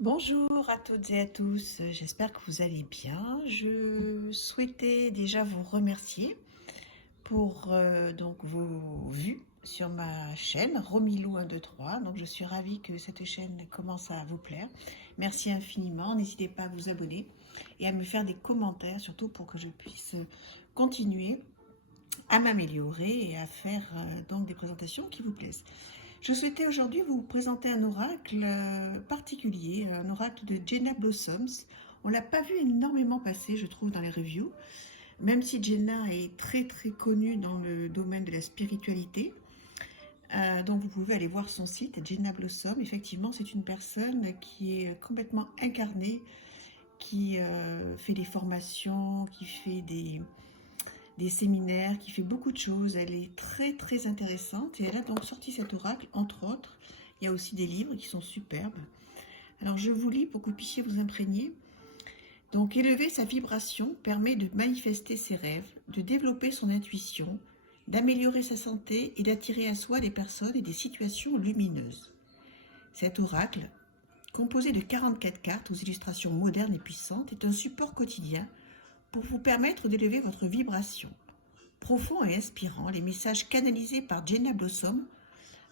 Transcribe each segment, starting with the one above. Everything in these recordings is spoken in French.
Bonjour à toutes et à tous, j'espère que vous allez bien. Je souhaitais déjà vous remercier pour donc vos vues sur ma chaîne Romilou 123. Donc je suis ravie que cette chaîne commence à vous plaire. Merci infiniment, n'hésitez pas à vous abonner et à me faire des commentaires, surtout pour que je puisse continuer à m'améliorer et à faire donc des présentations qui vous plaisent. Je souhaitais aujourd'hui vous présenter un oracle particulier, un oracle de Jenna Blossoms. On ne l'a pas vu énormément passer, je trouve, dans les reviews, même si Jenna est très très connue dans le domaine de la spiritualité. Donc vous pouvez aller voir son site, Jenna Blossom. Effectivement, c'est une personne qui est complètement incarnée, qui fait des formations, qui fait des séminaires, qui fait beaucoup de choses. Elle est très très intéressante et elle a donc sorti cet oracle, entre autres. Il y a aussi des livres qui sont superbes. Alors je vous lis pour que vous puissiez vous imprégner. Donc élever sa vibration permet de manifester ses rêves, de développer son intuition, d'améliorer sa santé et d'attirer à soi des personnes et des situations lumineuses. Cet oracle, composé de 44 cartes aux illustrations modernes et puissantes, est un support quotidien pour vous permettre d'élever votre vibration. Profond et inspirant, les messages canalisés par Jenna Blossom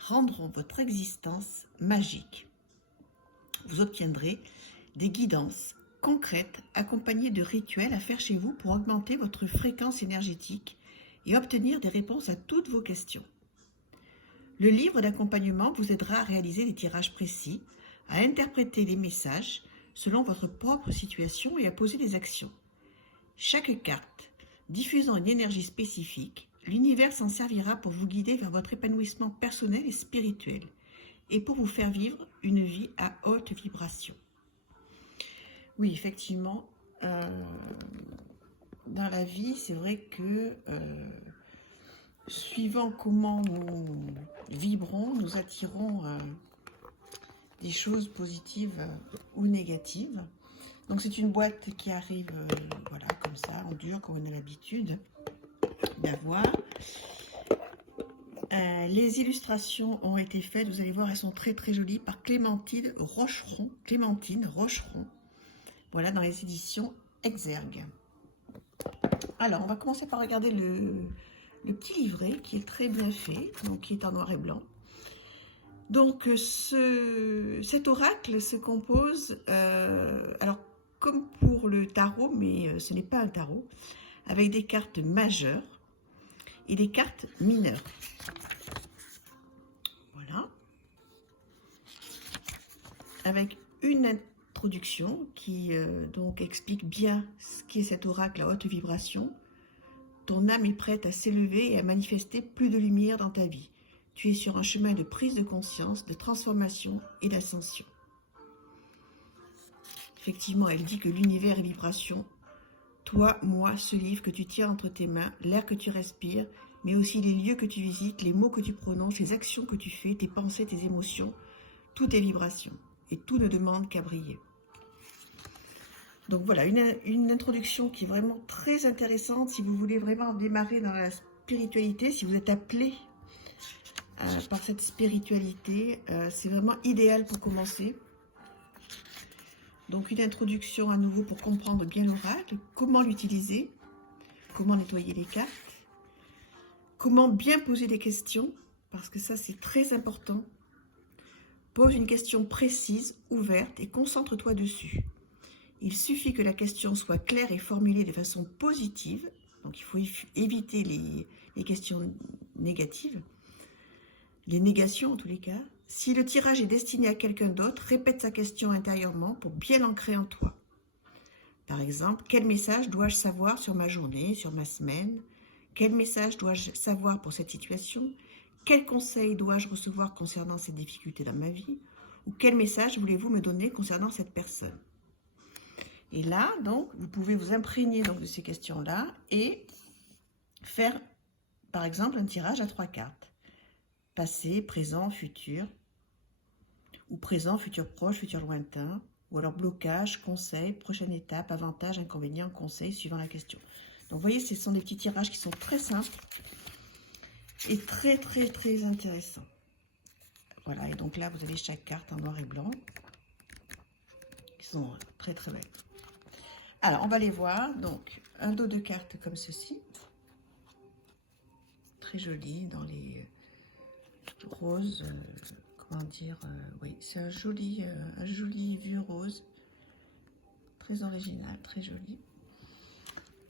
rendront votre existence magique. Vous obtiendrez des guidances concrètes accompagnées de rituels à faire chez vous pour augmenter votre fréquence énergétique et obtenir des réponses à toutes vos questions. Le livre d'accompagnement vous aidera à réaliser des tirages précis, à interpréter les messages selon votre propre situation et à poser des actions. Chaque carte diffusant une énergie spécifique, l'univers s'en servira pour vous guider vers votre épanouissement personnel et spirituel et pour vous faire vivre une vie à haute vibration. Oui, effectivement, dans la vie, c'est vrai que suivant comment nous vibrons, nous attirons des choses positives ou négatives. Donc c'est une boîte qui arrive voilà, comme ça, en dur, comme on a l'habitude d'avoir. Les illustrations ont été faites, vous allez voir, elles sont très très jolies, par Clémentine Rocheron. Voilà, dans les éditions Exergue. Alors, on va commencer par regarder le petit livret qui est très bien fait, donc qui est en noir et blanc. Donc, cet oracle se compose, alors comme pour le tarot, mais ce n'est pas un tarot, avec des cartes majeures et des cartes mineures. Voilà. Avec une introduction qui donc explique bien ce qu'est cet oracle à haute vibration. Ton âme est prête à s'élever et à manifester plus de lumière dans ta vie. Tu es sur un chemin de prise de conscience, de transformation et d'ascension. Effectivement, elle dit que l'univers est vibration. Toi, moi, ce livre que tu tiens entre tes mains, l'air que tu respires, mais aussi les lieux que tu visites, les mots que tu prononces, les actions que tu fais, tes pensées, tes émotions, tout est vibration. Et tout ne demande qu'à briller. Donc voilà, une introduction qui est vraiment très intéressante si vous voulez vraiment démarrer dans la spiritualité, si vous êtes appelé par cette spiritualité, c'est vraiment idéal pour commencer. Donc une introduction à nouveau pour comprendre bien l'oracle, comment l'utiliser, comment nettoyer les cartes, comment bien poser des questions, parce que ça c'est très important. Pose une question précise, ouverte et concentre-toi dessus. Il suffit que la question soit claire et formulée de façon positive, donc il faut éviter les questions négatives, les négations en tous les cas. Si le tirage est destiné à quelqu'un d'autre, répète sa question intérieurement pour bien l'ancrer en toi. Par exemple, quel message dois-je savoir sur ma journée, sur ma semaine? Quel message dois-je savoir pour cette situation? Quel conseil dois-je recevoir concernant cette difficulté dans ma vie? Ou quel message voulez-vous me donner concernant cette personne? Et là, donc, vous pouvez vous imprégner donc, de ces questions-là et faire, par exemple, un tirage à 3 cartes. Passé, présent, futur, ou présent, futur proche, futur lointain, ou alors blocage, conseil, prochaine étape, avantage, inconvénient, conseil, suivant la question. Donc, vous voyez, ce sont des petits tirages qui sont très simples et très, très, très intéressants. Voilà, et donc là, vous avez chaque carte en noir et blanc. qui sont très très belles. Alors, on va les voir. Donc, un dos de cartes comme ceci. Très joli, dans les roses. Comment dire oui, c'est un joli vieux rose. Très original, très joli.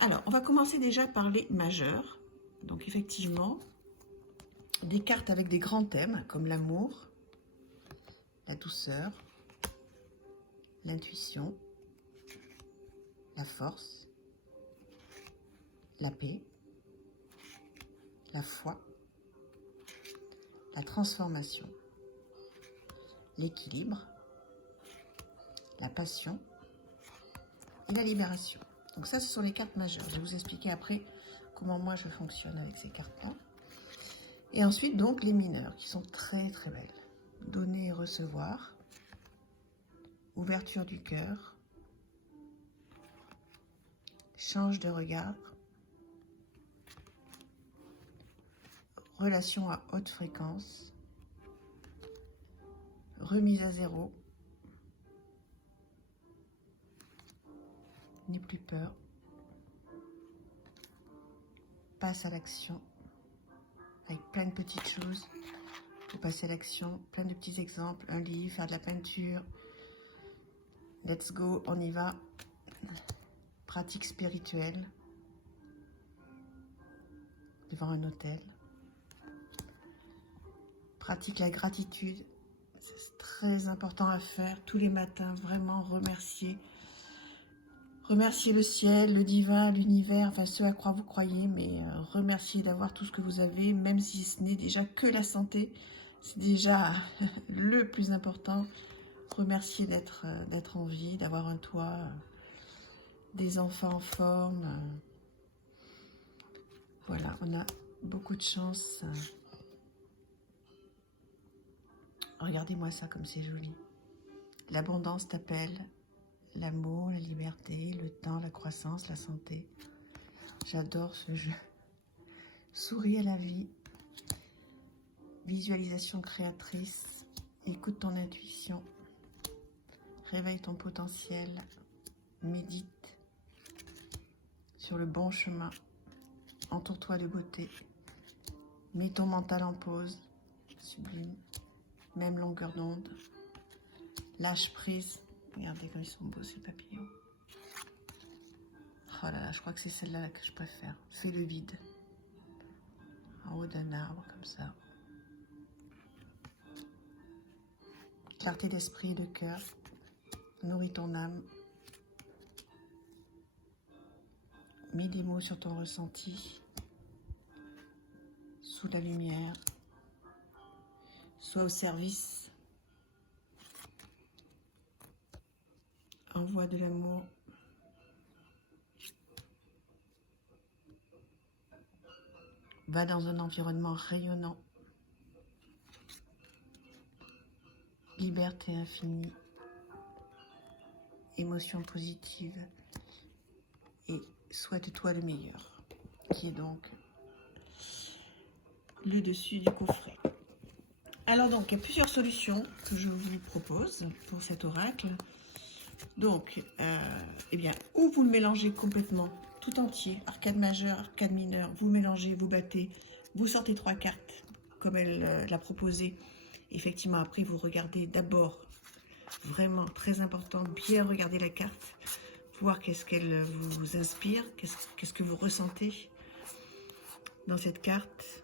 Alors, on va commencer déjà par les majeurs. Donc, effectivement, des cartes avec des grands thèmes, comme l'amour, la douceur, l'intuition, la force, la paix, la foi, la transformation, l'équilibre, la passion et la libération. Donc ça, ce sont les cartes majeures. Je vais vous expliquer après comment moi je fonctionne avec ces cartes-là. Et ensuite, donc, les mineurs, qui sont très très belles. Donner et recevoir, ouverture du cœur, change de regard, relation à haute fréquence, remise à zéro, n'aie plus peur, passe à l'action, avec plein de petites choses pour passer à l'action, plein de petits exemples, un livre, faire de la peinture, let's go, on y va, pratique spirituelle, devant un hôtel, pratique la gratitude, c'est très important à faire tous les matins, vraiment remercier. Remerciez le ciel, le divin, l'univers, enfin ce à quoi vous croyez, mais remerciez d'avoir tout ce que vous avez, même si ce n'est déjà que la santé, c'est déjà le plus important. Remerciez d'être en vie, d'avoir un toit, des enfants en forme. Voilà, on a beaucoup de chance. Regardez-moi ça comme c'est joli. L'abondance t'appelle. L'amour, la liberté, le temps, la croissance, la santé. J'adore ce jeu. Souris à la vie. Visualisation créatrice. Écoute ton intuition. Réveille ton potentiel. Médite sur le bon chemin. Entoure-toi de beauté. Mets ton mental en pause. Sublime. Même longueur d'onde. Lâche prise. Regardez comme ils sont beaux ces papillons. Oh là là, je crois que c'est celle-là que je préfère. Fais le vide. En haut d'un arbre, comme ça. Clarté d'esprit et de cœur. Nourris ton âme. Mets des mots sur ton ressenti. Sous la lumière. Sois au service. Envoie de l'amour. Va dans un environnement rayonnant. Liberté infinie. Émotion positive. Et souhaite-toi le meilleur. Qui est donc le dessus du coffret. Alors donc, il y a plusieurs solutions que je vous propose pour cet oracle. Donc, eh bien, ou vous le mélangez complètement, tout entier, arcade majeur, arcade mineur, vous mélangez, vous battez, vous sortez 3 cartes, comme elle l'a proposé. Effectivement, après, vous regardez d'abord, vraiment très important, bien regarder la carte, voir qu'est-ce qu'elle vous inspire, qu'est-ce que vous ressentez dans cette carte.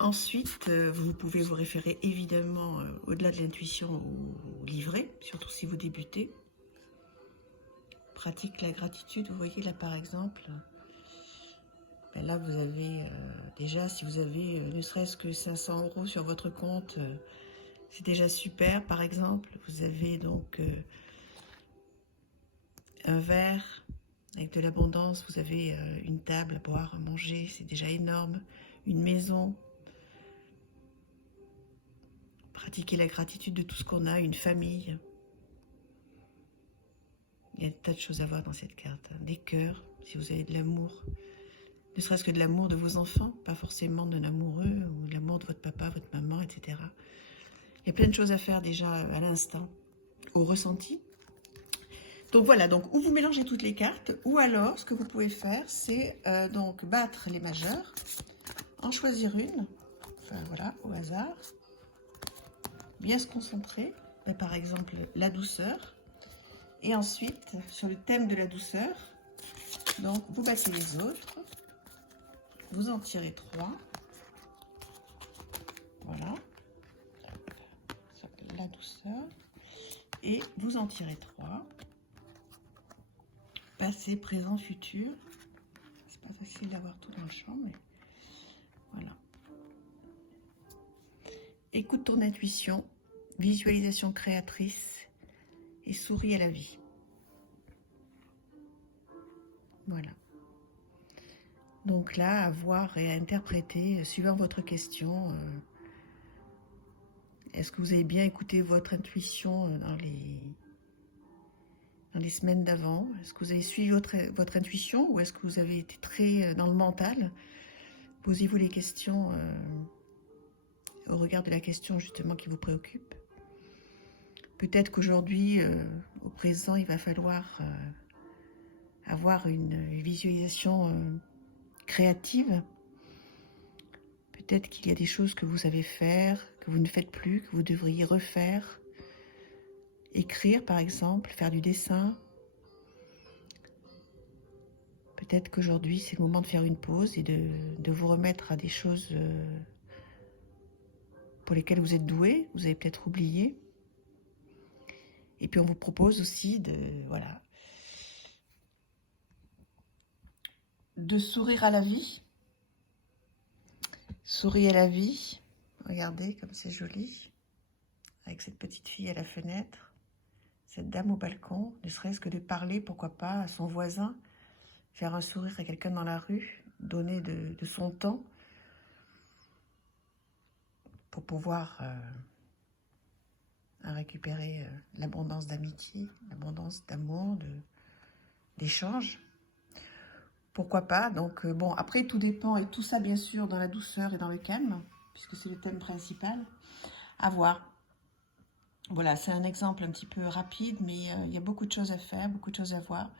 Ensuite, vous pouvez vous référer évidemment, au-delà de l'intuition, au livret, surtout si vous débutez. Pratique la gratitude, vous voyez là par exemple, ben là vous avez déjà, si vous avez ne serait-ce que 500 € sur votre compte, c'est déjà super par exemple. Vous avez donc un verre avec de l'abondance, vous avez une table à boire, à manger, c'est déjà énorme, une maison. Pratiquer la gratitude de tout ce qu'on a, une famille. Il y a un tas de choses à voir dans cette carte. Des cœurs, si vous avez de l'amour. Ne serait-ce que de l'amour de vos enfants, pas forcément d'un amoureux ou de l'amour de votre papa, votre maman, etc. Il y a plein de choses à faire déjà à l'instant, au ressenti. Donc voilà, donc ou vous mélangez toutes les cartes, ou alors ce que vous pouvez faire, c'est donc battre les majeurs, en choisir une, enfin voilà, au hasard, bien se concentrer, ben, par exemple la douceur, et ensuite sur le thème de la douceur, donc vous battez les autres, vous en tirez 3, voilà, la douceur, et vous en tirez 3. Passé, présent, futur. C'est pas facile d'avoir tout dans le champ, mais voilà. Écoute ton intuition, visualisation créatrice et souris à la vie. Voilà. Donc là, à voir et à interpréter, suivant votre question, est-ce que vous avez bien écouté votre intuition dans les semaines d'avant? Est-ce que vous avez suivi votre intuition ou est-ce que vous avez été très dans le mental? Posez-vous les questions au regard de la question justement qui vous préoccupe. Peut-être qu'aujourd'hui, au présent, il va falloir avoir une visualisation créative. Peut-être qu'il y a des choses que vous savez faire, que vous ne faites plus, que vous devriez refaire. Écrire par exemple, faire du dessin. Peut-être qu'aujourd'hui c'est le moment de faire une pause et de vous remettre à des choses pour lesquelles vous êtes doué, vous avez peut-être oublié. Et puis on vous propose aussi de sourire à la vie. Sourire à la vie. Regardez comme c'est joli. Avec cette petite fille à la fenêtre. Cette dame au balcon. Ne serait-ce que de parler, pourquoi pas, à son voisin. Faire un sourire à quelqu'un dans la rue. Donner de son temps. Pour pouvoir récupérer l'abondance d'amitié. L'abondance d'amour, d'échange. Pourquoi pas? Donc bon, après tout dépend, et tout ça bien sûr dans la douceur et dans le calme, puisque c'est le thème principal, à voir. Voilà, c'est un exemple un petit peu rapide, mais il y a beaucoup de choses à faire, beaucoup de choses à voir.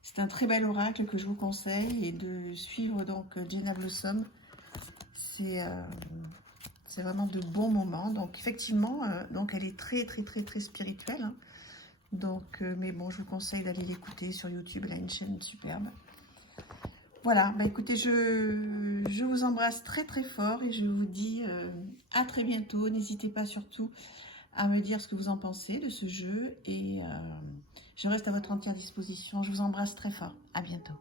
C'est un très bel oracle que je vous conseille, et de suivre donc Jenna Blossom, c'est vraiment de bons moments. Donc effectivement, donc elle est très très très très spirituelle, hein. Donc, mais bon, je vous conseille d'aller l'écouter sur YouTube, elle a une chaîne superbe. Voilà, bah écoutez, je vous embrasse très très fort et je vous dis à très bientôt. N'hésitez pas surtout à me dire ce que vous en pensez de ce jeu et je reste à votre entière disposition. Je vous embrasse très fort. À bientôt.